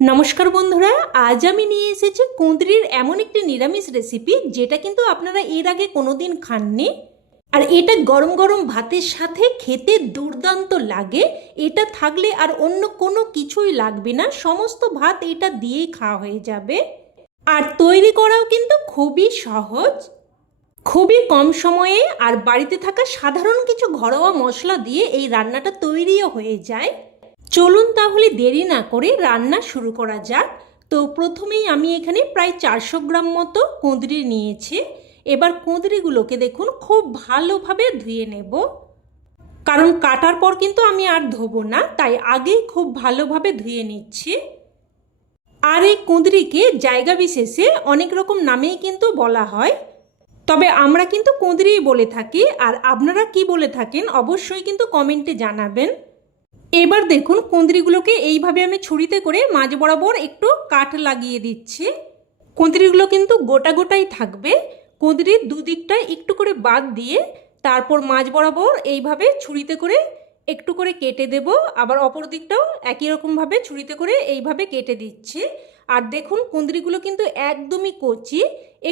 নমস্কার বন্ধুরা, আজ আমি নিয়ে এসেছি কুঁদরির এমন একটি নিরামিষ রেসিপি যেটা কিন্তু আপনারা এর আগে কোনোদিন খাননি। আর এটা গরম গরম ভাতের সাথে খেতে দুর্দান্ত লাগে। এটা থাকলে আর অন্য কোনো কিছুই লাগবে না, সমস্ত ভাত এটা দিয়েই খাওয়া হয়ে যাবে। আর তৈরি করাও কিন্তু খুবই সহজ, খুবই কম সময়ে আর বাড়িতে থাকা সাধারণ কিছু ঘরোয়া মশলা দিয়ে এই রান্নাটা তৈরিও হয়ে যায়। চলুন তাহলে দেরি না করে রান্না শুরু করা যাক। তো প্রথমেই আমি এখানে প্রায় 400 গ্রাম মতো কুঁদরি নিয়েছি। এবার কুঁদরিগুলোকে দেখুন খুব ভালোভাবে ধুয়ে নেব, কারণ কাটার পর কিন্তু আমি আর ধোবো না, তাই আগেই খুব ভালোভাবে ধুয়ে নিচ্ছি। আর এই কুঁদরিকে জায়গা বিশেষে অনেক রকম নামেই কিন্তু বলা হয়, তবে আমরা কিন্তু কুঁদরিই বলে থাকি। আর আপনারা কি বলে থাকেন অবশ্যই কিন্তু কমেন্টে জানাবেন। এবার দেখুন কুঁদরিগুলোকে এইভাবে আমি ছুরিতে করে মাঝ বরাবর একটু কাট লাগিয়ে দিচ্ছি। কুঁদরিগুলো কিন্তু গোটা গোটাই থাকবে, কুঁদরির দুদিকটা একটু করে বাদ দিয়ে তারপর মাঝ বরাবর এইভাবে ছুরিতে করে একটু করে কেটে দেব। আবার অপর দিকটাও একই রকমভাবে ছুরিতে করে এইভাবে কেটে দিচ্ছি। আর দেখুন কুঁদরিগুলো কিন্তু একদমই কচি,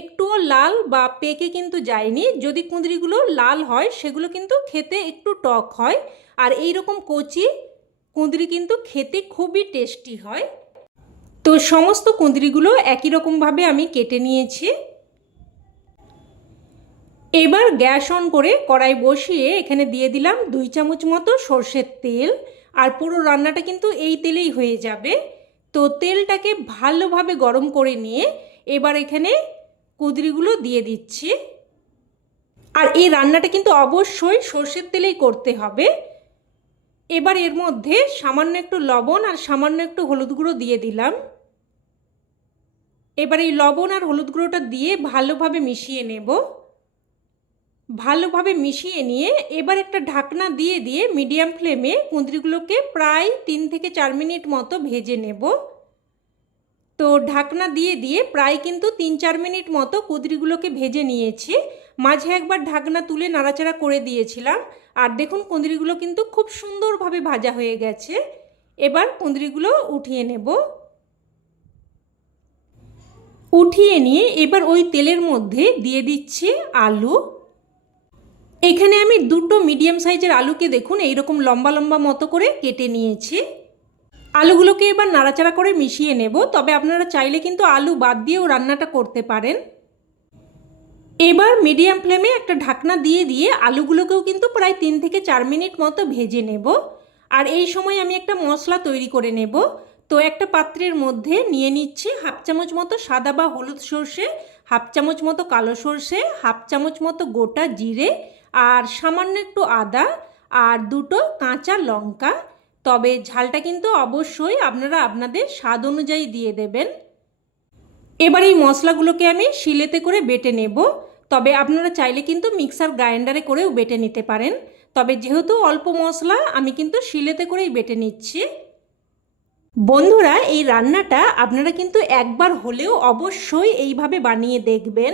একটুও লাল বা পেকে কিন্তু যায়নি। যদি কুঁদরিগুলো লাল হয় সেগুলো কিন্তু খেতে একটু টক হয়, আর এই রকম কচি কুঁদরি কিন্তু খেতে খুবই টেস্টি হয়। তো সমস্ত কুঁদরিগুলো একই রকমভাবে আমি কেটে নিয়েছি। এবার গ্যাস অন করে কড়াই বসিয়ে এখানে দিয়ে দিলাম 2 চামচ মতো সর্ষের তেল। আর পুরো রান্নাটা কিন্তু এই তেলেই হয়ে যাবে। তো তেলটাকে ভালোভাবে গরম করে নিয়ে এবার এখানে কুঁদরিগুলো দিয়ে দিচ্ছি। আর এই রান্নাটা কিন্তু অবশ্যই সর্ষের তেলেই করতে হবে। এবার এর মধ্যে সামান্য একটু লবণ আর সামান্য একটু হলুদ গুঁড়ো দিয়ে দিলাম। এবার এই লবণ আর হলুদ গুঁড়োটা দিয়ে ভালোভাবে মিশিয়ে নেব। ভালোভাবে মিশিয়ে নিয়ে এবার একটা ঢাকনা দিয়ে দিয়ে মিডিয়াম ফ্লেমে কুঁদরিগুলোকে প্রায় 3 থেকে 4 মিনিট মতো ভেজে নেব। তো ঢাকনা দিয়ে দিয়ে প্রায় কিন্তু 3-4 মিনিট মতো কুঁদরিগুলোকে ভেজে নিয়েছি। মাঝে একবার ঢাকনা তুলে নাড়াচাড়া করে দিয়েছিলাম। আর দেখুন কুঁদরিগুলো কিন্তু খুব সুন্দরভাবে ভাজা হয়ে গেছে। এবার কুঁদরিগুলো উঠিয়ে নেব। উঠিয়ে নিয়ে এবার ওই তেলের মধ্যে দিয়ে দিচ্ছি আলু। এখানে আমি দুটো মিডিয়াম সাইজের আলুকে দেখুন এইরকম লম্বা লম্বা মতো করে কেটে নিয়েছি। আলুগুলোকে এবার নাড়াচাড়া করে মিশিয়ে নেব, তবে আপনারা চাইলে কিন্তু আলু বাদ দিয়েও রান্নাটা করতে পারেন। এবার মিডিয়াম ফ্লেমে একটা ঢাকনা দিয়ে দিয়ে আলুগুলোকেও কিন্তু প্রায় 3 থেকে 4 মিনিট মতো ভেজে নেব। আর এই সময় আমি একটা মশলা তৈরি করে নেব। তো একটা পাত্রের মধ্যে নিয়ে নিচ্ছি 1/2 চামচ মতো সাদা বা হলুদ সর্ষে, 1/2 চামচ মতো কালো সর্ষে, 1/2 চামচ মতো গোটা জিরে, আর সামান্য একটু আদা, আর দুটো কাঁচা লঙ্কা। তবে ঝালটা কিন্তু অবশ্যই আপনারা আপনাদের স্বাদ অনুযায়ী দিয়ে দেবেন। এবার এই মশলাগুলোকে আমি শিলেতে করে বেটে নেব, তবে আপনারা চাইলে কিন্তু মিক্সার গ্রাইন্ডারে করেও বেটে নিতে পারেন। তবে যেহেতু অল্প মশলা আমি কিন্তু শিলেতে করেই বেটে নিচ্ছি। বন্ধুরা, এই রান্নাটা আপনারা কিন্তু একবার হলেও অবশ্যই এইভাবে বানিয়ে দেখবেন।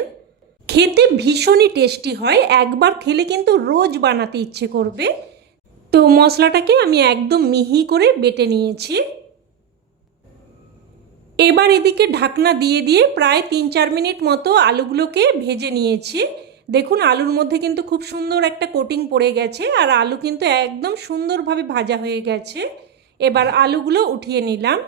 খেতে ভীষণই টেস্টি হয়, একবার খেলে কিন্তু রোজ বানাতে ইচ্ছে করবে। তো মশলাটাকে আমি একদম মিহি করে বেটে নিয়েছি। এবার এদিকে ঢাকনা দিয়ে দিয়ে প্রায় 3-4 মিনিট মতো আলুগুলোকে ভেজে নিয়েছি। দেখুন আলুর মধ্যে কিন্তু খুব সুন্দর একটা কোটিং পড়ে গেছে, আর আলু কিন্তু একদম সুন্দরভাবে ভাজা হয়ে গেছে। এবার আলুগুলো উঠিয়ে নিলাম।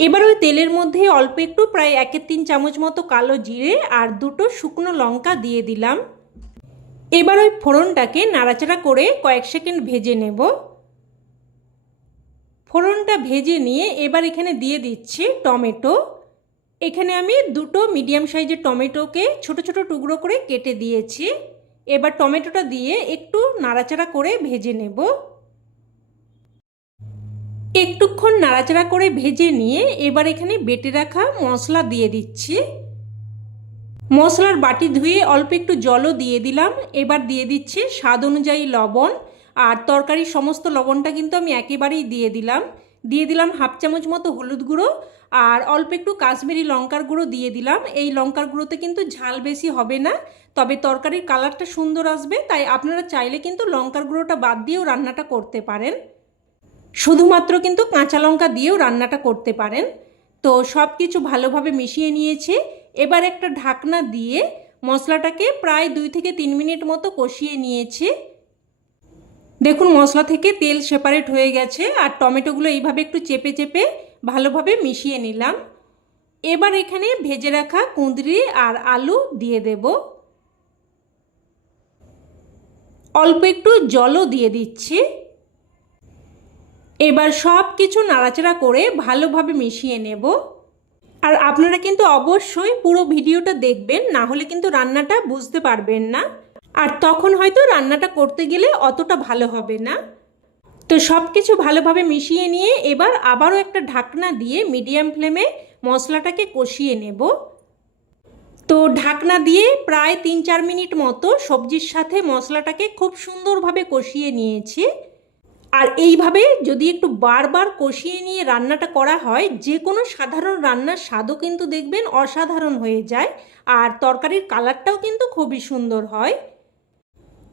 এবার ওই তেলের মধ্যে অল্প একটু প্রায় 1-3 চামচ মতো কালো জিরে আর দুটো শুকনো লঙ্কা দিয়ে দিলাম। এবার ওই ফোড়নটাকে নাড়াচাড়া করে কয়েক সেকেন্ড ভেজে নেব। ফোড়নটা ভেজে নিয়ে এবার এখানে দিয়ে দিচ্ছি টমেটো। এখানে আমি দুটো মিডিয়াম সাইজের টমেটোকে ছোট ছোট টুকরো করে কেটে দিয়েছি। এবার টমেটোটা দিয়ে একটু নাড়াচাড়া করে ভেজে নেব। একটুক্ষণ নাড়াচাড়া করে ভেজে নিয়ে এবার এখানে বেটে রাখা মশলা দিয়ে দিচ্ছি। মশলার বাটি ধুয়ে অল্প একটু জলও দিয়ে দিলাম। এবার দিয়ে দিচ্ছি স্বাদ অনুযায়ী লবণ, আর তরকারির সমস্ত লবণটা কিন্তু আমি একেবারেই দিয়ে দিলাম। 1/2 চামচ মতো হলুদ গুঁড়ো, আর অল্প একটু কাশ্মীরি লঙ্কার গুঁড়ো দিয়ে দিলাম। এই লঙ্কার গুঁড়োতে কিন্তু ঝাল বেশি হবে না, তবে তরকারির কালারটা সুন্দর আসবে, তাই আপনারা চাইলে কিন্তু লঙ্কার গুঁড়োটা বাদ দিয়েও রান্নাটা করতে পারেন। শুধুমাত্র কিন্তু কাঁচা লঙ্কা দিয়েও রান্নাটা করতে পারেন। তো সব কিছু ভালোভাবে মিশিয়ে নিয়েছি। এবার একটা ঢাকনা দিয়ে মশলাটাকে প্রায় 2 থেকে 3 মিনিট মতো কষিয়ে নিয়েছি। দেখুন মশলা থেকে তেল সেপারেট হয়ে গেছে আর টমেটোগুলো এইভাবে একটু চেপে চেপে ভালোভাবে মিশিয়ে নিলাম। এবার এখানে ভেজে রাখা কুঁদরি আর আলু দিয়ে দেব। অল্প একটু জলও দিয়ে দিচ্ছি। এবার সব কিছু নাড়াচাড়া করে ভালোভাবে মিশিয়ে নেব। আর আপনারা কিন্তু অবশ্যই পুরো ভিডিওটা দেখবেন, না হলে কিন্তু রান্নাটা বুঝতে পারবেন না, আর তখন হয়তো রান্নাটা করতে গেলে অতটা ভালো হবে না। তো সব কিছু ভালোভাবে মিশিয়ে নিয়ে এবার আবারও একটা ঢাকনা দিয়ে মিডিয়াম ফ্লেমে মশলাটাকে কষিয়ে নেব। তো ঢাকনা দিয়ে প্রায় 3-4 মিনিট মতো সবজির সাথে মশলাটাকে খুব সুন্দরভাবে কষিয়ে নিয়েছি। আর এইভাবে যদি একটু বারবার কষিয়ে নিয়ে রান্নাটা করা হয়, যে কোনো সাধারণ রান্নার স্বাদও কিন্তু দেখবেন অসাধারণ হয়ে যায়, আর তরকারির কালারটাও কিন্তু খুবই সুন্দর হয়।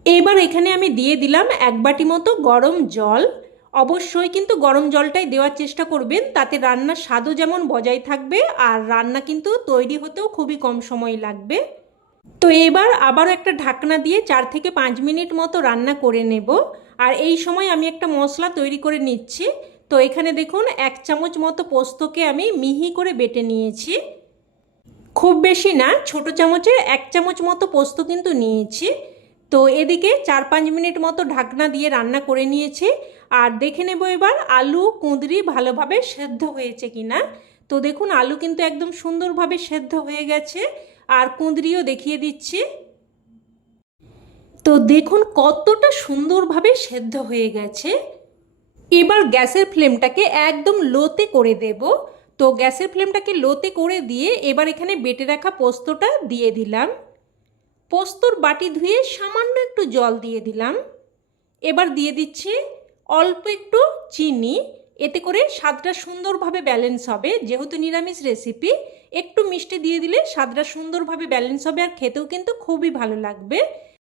এবার এখানে আমি দিয়ে দিলাম 1 বাটি মতো গরম জল। অবশ্যই কিন্তু গরম জলটাই দেওয়ার চেষ্টা করবেন, তাতে রান্নার স্বাদও যেমন বজায় থাকবে আর রান্না কিন্তু তৈরি হতেও খুবই কম সময় লাগবে। তো এবার আবারও একটা ঢাকনা দিয়ে 4 থেকে 5 মিনিট মতো রান্না করে নেব। আর এই সময় আমি একটা মশলা তৈরি করে নিচ্ছি। তো এখানে দেখুন 1 চামচ মতো পোস্তকে আমি মিহি করে বেটে নিয়েছি। খুব বেশি না, ছোট চামচের 1 চামচ মতো পোস্ত কিন্তু নিয়েছি। তো এদিকে 4-5 মিনিট মতো ঢাকনা দিয়ে রান্না করে নিয়েছি। আর দেখে নেব এবার আলু কুঁদরি ভালোভাবে সেদ্ধ হয়েছে কিনা। তো দেখুন আলু কিন্তু একদম সুন্দরভাবে সেদ্ধ হয়ে গেছে, আর কুঁদরিও দেখিয়ে দিচ্ছি। তো দেখুন কতটা সুন্দরভাবে সেদ্ধ হয়ে গেছে। এবার গ্যাসের ফ্লেমটাকে একদম লোতে করে দেব। তো গ্যাসের ফ্লেমটাকে লোতে করে দিয়ে এবার এখানে বেটে রাখা পোস্তটা দিয়ে দিলাম। পোস্তর বাটি ধুয়ে সামান্য একটু জল দিয়ে দিলাম। এবার দিয়ে দিচ্ছি অল্প একটু চিনি, এতে করে স্বাদটা সুন্দরভাবে ব্যালেন্স হবে। যেহেতু নিরামিষ রেসিপি, একটু মিষ্টি দিয়ে দিলে স্বাদটা সুন্দরভাবে ব্যালেন্স হবে আর খেতেও কিন্তু খুবই ভালো লাগবে।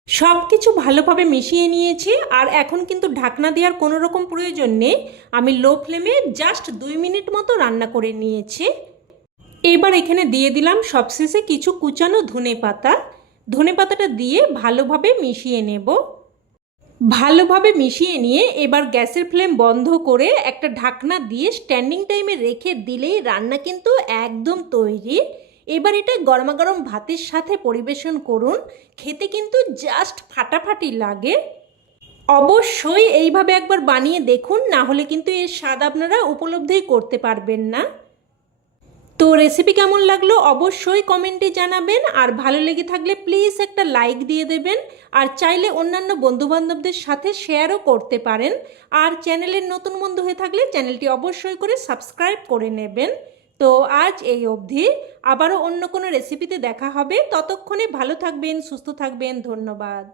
সব কিছু ভালোভাবে মিশিয়ে নিয়েছি আর এখন কিন্তু ঢাকনা দেওয়ার কোনো রকম প্রয়োজন নেই। আমি লো ফ্লেমে জাস্ট 2 মিনিট মতো রান্না করে নিয়েছি। এবার এখানে দিয়ে দিলাম সবশেষে কিছু কুচানো ধনেপাতা। ধনেপাতাটা দিয়ে ভালোভাবে মিশিয়ে নেব। ভালোভাবে মিশিয়ে নিয়ে এবার গ্যাসের ফ্লেম বন্ধ করে একটা ঢাকনা দিয়ে স্ট্যান্ডিং টাইমে রেখে দিলেই রান্না কিন্তু একদম তৈরি। এবার এটা গরমাগরম ভাতের সাথে পরিবেশন করুন, খেতে কিন্তু জাস্ট ফাটাফাটি লাগে। অবশ্যই এইভাবে একবার বানিয়ে দেখুন, না হলে কিন্তু এর স্বাদ আপনারা উপলব্ধি করতে পারবেন না। তো রেসিপি কেমন লাগলো অবশ্যই কমেন্টে জানাবেন, আর ভালো লেগে থাকলে প্লিজ একটা লাইক দিয়ে দেবেন, আর চাইলে অন্যান্য বন্ধুবান্ধবদের সাথে শেয়ারও করতে পারেন। আর চ্যানেলের নতুন বন্ধু হয়ে থাকলে চ্যানেলটি অবশ্যই করে সাবস্ক্রাইব করে নেবেন। তো আজ এই অবধি, আবারও অন্য কোনো রেসিপিতে দেখা হবে। ততক্ষণে ভালো থাকবেন, সুস্থ থাকবেন। ধন্যবাদ।